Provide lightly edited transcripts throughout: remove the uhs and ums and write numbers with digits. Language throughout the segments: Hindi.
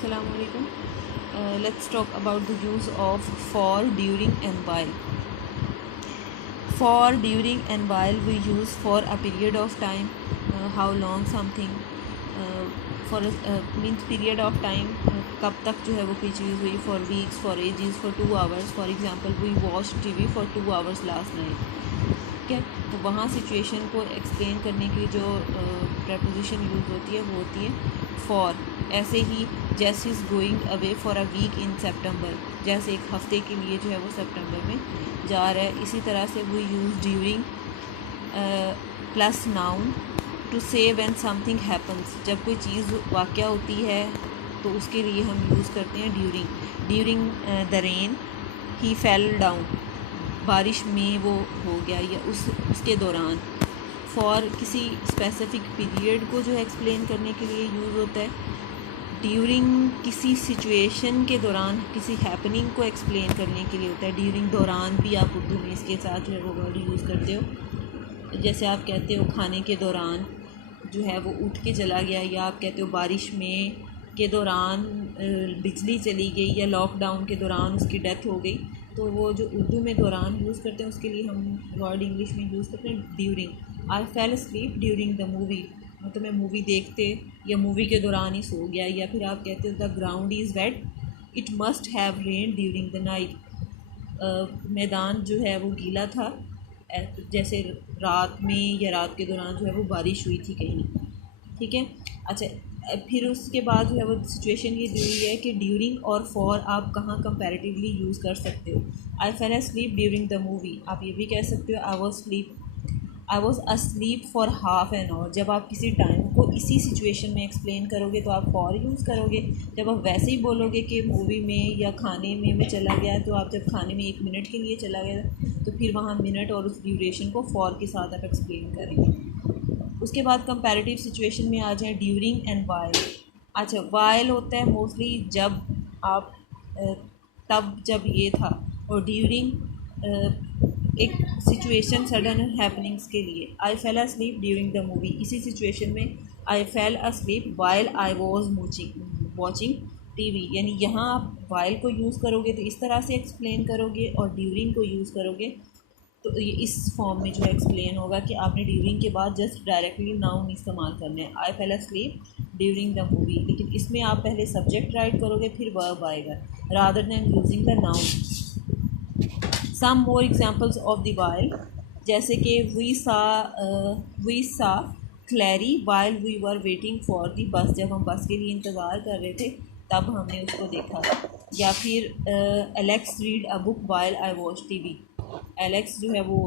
Assalamu alaikum. Let's talk about the use of for, during, and while. For, during, and while we use for a period of time, how long something, for means period of time, कब तक जो है वो कोई चीज़ हुई, for weeks, for ages, for 2 hours. For example, we watched TV for 2 hours last night. ठीक है, तो वहाँ सिचुएशन को एक्सप्लेन करने के लिए जो प्रपोजिशन यूज़ होती है वो होती है फॉर. ऐसे ही जैसे is going away for a week in September, जैसे एक हफ़्ते के लिए जो है वो सितंबर में जा रहा है. इसी तरह से we use during plus noun to say when something happens, जब कोई चीज़ वाक़या होती है तो उसके लिए हम यूज़ करते हैं during. During the rain he fell down, बारिश में वो हो गया, या उसके दौरान. फॉर किसी स्पेसिफिक पीरियड को जो है एक्सप्लेन करने के लिए यूज़ होता है. ड्यूरिंग किसी सिचुएशन के दौरान, किसी हैपनिंग को एक्सप्लेन करने के लिए होता है. ड्यूरिंग दौरान भी आप उर्दू में इसके साथ जो है वो वर्ड यूज़ करते हो. जैसे आप कहते हो खाने के दौरान जो है वो उठ के चला गया, या आप कहते हो बारिश में के दौरान बिजली चली गई, या लॉकडाउन के दौरान उसकी डेथ हो गई. तो वो जो उर्दू में दौरान यूज़ करते हैं उसके लिए हम वर्ड इंग्लिश में यूज़ करते हैं during. I fell sleep during the movie, मतलब मैं मूवी देखते या मूवी के दौरान ही सो गया. या फिर आप कहते हो the ground is wet, it must have rained during the night. मैदान जो है वो गीला था, जैसे रात में या रात के दौरान जो है वो बारिश हुई थी कहीं. ठीक है. अच्छा, फिर उसके बाद जो है वो सिचुएशन ये दी हुई है कि ड्यूरिंग और फॉर आप कहाँ कंपैरेटिवली यूज़ कर सकते हो. I fell sleep during the movie, आप ये भी कह सकते हो I was asleep for half an hour. जब आप किसी टाइम को इसी सिचुएशन में एक्सप्लेन करोगे तो आप फॉर यूज़ करोगे. जब आप वैसे ही बोलोगे कि मूवी में या खाने में मैं चला गया, तो आप जब खाने में 1 मिनट के लिए चला गया तो फिर वहाँ मिनट और उस ड्यूरेशन को फॉर के साथ आप एक्सप्लेन करेंगे. उसके बाद कंपैरेटिव सिचुएशन में आ जाए ड्यूरिंग एंड वाइल. अच्छा, वाइल होता है मोस्टली जब आप तब जब ये था, और ड्यूरिंग एक सिचुएशन सडन हैपनिंग्स के लिए. I fell asleep during the movie, इसी सिचुएशन में I fell asleep while I was watching TV. यानी यहाँ आप वाइल को यूज़ करोगे तो इस तरह से एक्सप्लेन करोगे, और ड्यूरिंग को यूज़ करोगे तो ये इस फॉर्म में जो है एक्सप्लेन होगा कि आपने ड्यूरिंग के बाद जस्ट डायरेक्टली नाउन इस्तेमाल करना है. I fell asleep during the movie, लेकिन इसमें आप पहले सब्जेक्ट राइट करोगे फिर वर्ब आएगा rather than using the noun. Some more examples of the while, जैसे कि we saw Clary while we were waiting for the bus, जब हम बस के लिए इंतज़ार कर रहे थे तब हमने उसको देखा. या फिर Alex read a book while I watch TV, Alex जो है वो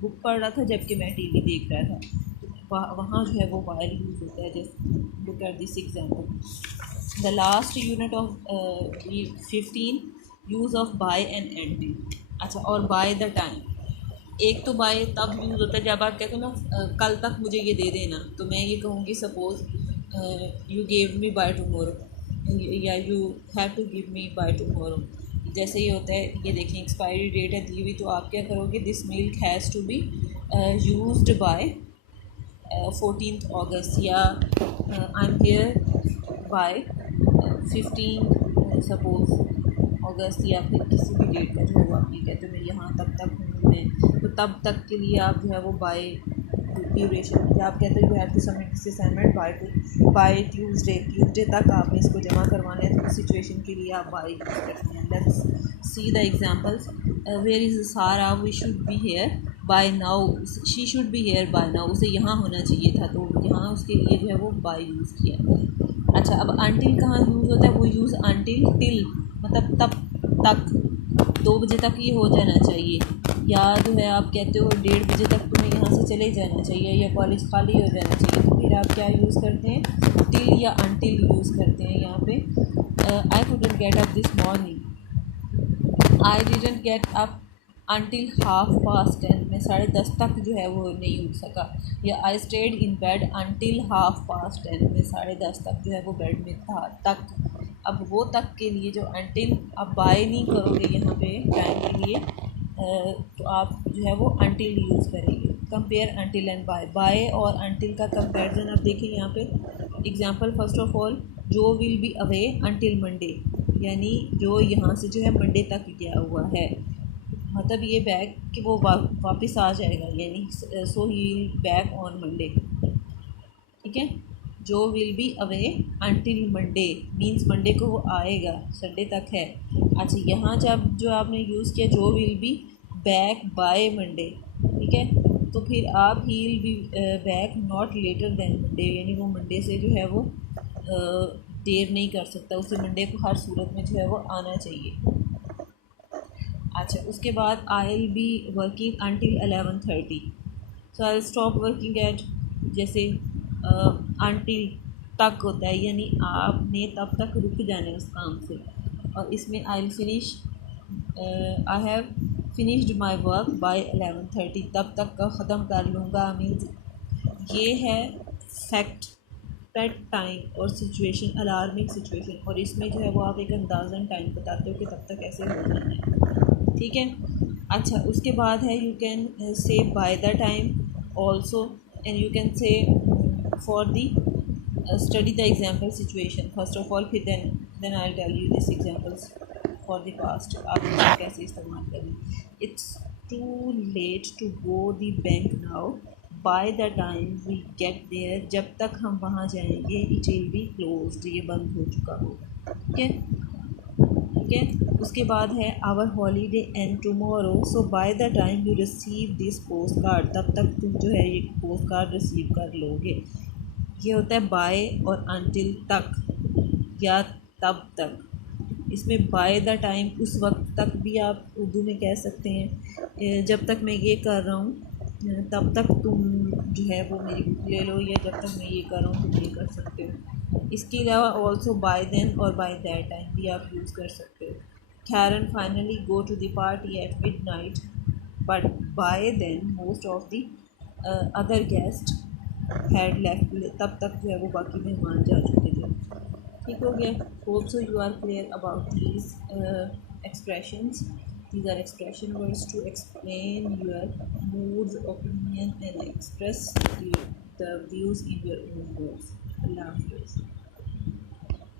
बुक पढ़ रहा था जबकि मैं टीवी देख रहा था. तो वहाँ जो है वो वाइल यूज़ होता है. जैसे look at this example. The last unit of 15 use of by and and. अच्छा, और बाय द टाइम, एक तो बाय तब यूज़ होता है जब आप कहते हो ना कल तक मुझे ये दे देना, तो मैं ये कहूँगी suppose you gave me by tomorrow, या you have to give me by tomorrow. जैसे ही होता है, ये देखिए एक्सपायरी डेट है दी हुई, तो आप क्या करोगे, this milk has to be used by 14 August, या I am here by 15 suppose August, या फिर किसी भी डेट का जो हो आप ये कहते हो मैं यहाँ तब तक हूँ मैं, तो तब तक के लिए आप जो है वो बाय ड्यूरेशन, या आप कहते हो you have to submit this assignment by Tuesday तक आपने इसको जमा करवाना है, तो उस सिचुएशन के लिए आप बाय यूज़ करते हैं. Let's see the examples. Where is Sara, we should be here by now, she should be here by now, उसे यहाँ होना चाहिए था, तो यहाँ उसके लिए जो है वो बाय यूज़ किया. अच्छा, अब अनटिल कहाँ यूज़ होता है, वो यूज़ अनटिल टिल, मतलब तब तक 2 बजे तक ये हो जाना चाहिए, या जो है आप कहते हो 1:30 बजे तक तुम्हें यहाँ से चले जाना चाहिए, या कॉलेज खाली हो जाना चाहिए, तो फिर आप क्या यूज़ करते हैं, टिल या अनटिल यूज़ करते हैं. यहाँ पे I couldn't get up this morning, I didn't get up until 10:30, मैं 10:30 तक जो है वो नहीं उठ सका. या I stayed in bed until 10:30, मैं 10:30 तक जो है वो बेड में था. तक, अब वो तक के लिए जो अनटिल आप बाय नहीं करोगे यहाँ पे टाइम के लिए, तो आप जो है वो अनटिल यूज़ करेंगे. Compare until and by. By और अनटिल का कंपैरिजन आप देखें यहाँ पे. एग्जांपल फर्स्ट ऑफ ऑल, जो will be away until Monday, यानी जो यहाँ से जो है मंडे तक गया हुआ है, मतलब ये बैक कि वो वापस आ जाएगा, यानी so he will back on Monday. ठीक है, जो will be away until Monday means Monday को वो आएगा, संडे तक है। अच्छा, यहाँ जब जो आपने यूज़ किया जो will be back by Monday, ठीक है, तो फिर आप he will be back not later than Monday, यानी वो मंडे से जो है वो देर नहीं कर सकता, उसे मंडे को हर सूरत में जो है वो आना चाहिए। अच्छा, उसके बाद I will be working until 11:30, so I stop working at, जैसे अंटिल तक होता है, यानी आपने तब तक रुक जाना है उस काम से। और इसमें I will finish, I have finished my work by 11:30, तब तक का ख़त्म कर लूँगा, मीन्स ये है फैक्ट, दैट टाइम और सिचुएशन, अलार्मिंग सिचुएशन, और इसमें जो है वो आप एक अंदाज़न टाइम बताते हो कि तब तक ऐसे हो जाना है। ठीक है। अच्छा, उसके बाद है you can say by the time also, and you can say for the study the example situation first of all, फिर then I tell you this examples for the past, आप इसको कैसे इस्तेमाल करें। It's too late to go the bank now, by the time we get there, जब तक हम वहाँ जाएंगे इट विल बी क्लोज्ड, ये बंद हो चुका होगा। ठीक है, ठीक है। उसके बाद है our holiday end tomorrow, so by the time you receive this post card, तब तक तुम जो है ये पोस्ट कार्ड रिसीव कर लोगे। ये होता है बाय और अनटिल तक या तब तक। इसमें बाय द टाइम उस वक्त तक भी आप उर्दू में कह सकते हैं, जब तक मैं ये कर रहा हूँ तब तक तुम जो है वो मेरी बुक ले लो, या जब तक मैं ये कर रहा हूँ तुम ये कर सकते हो। इसके अलावा ऑल्सो बाय देन और बाय दैट टाइम भी आप यूज़ कर सकते हो। Karen finally go to the party at midnight, but by then most of the other guests had left, तब तक जो है वो बाकी मेहमान जा चुके थे। ठीक हो गया। Hope so you are clear about these expressions. These are expression words to explain your moods, opinion and express the views in your own words. Allah Hafiz.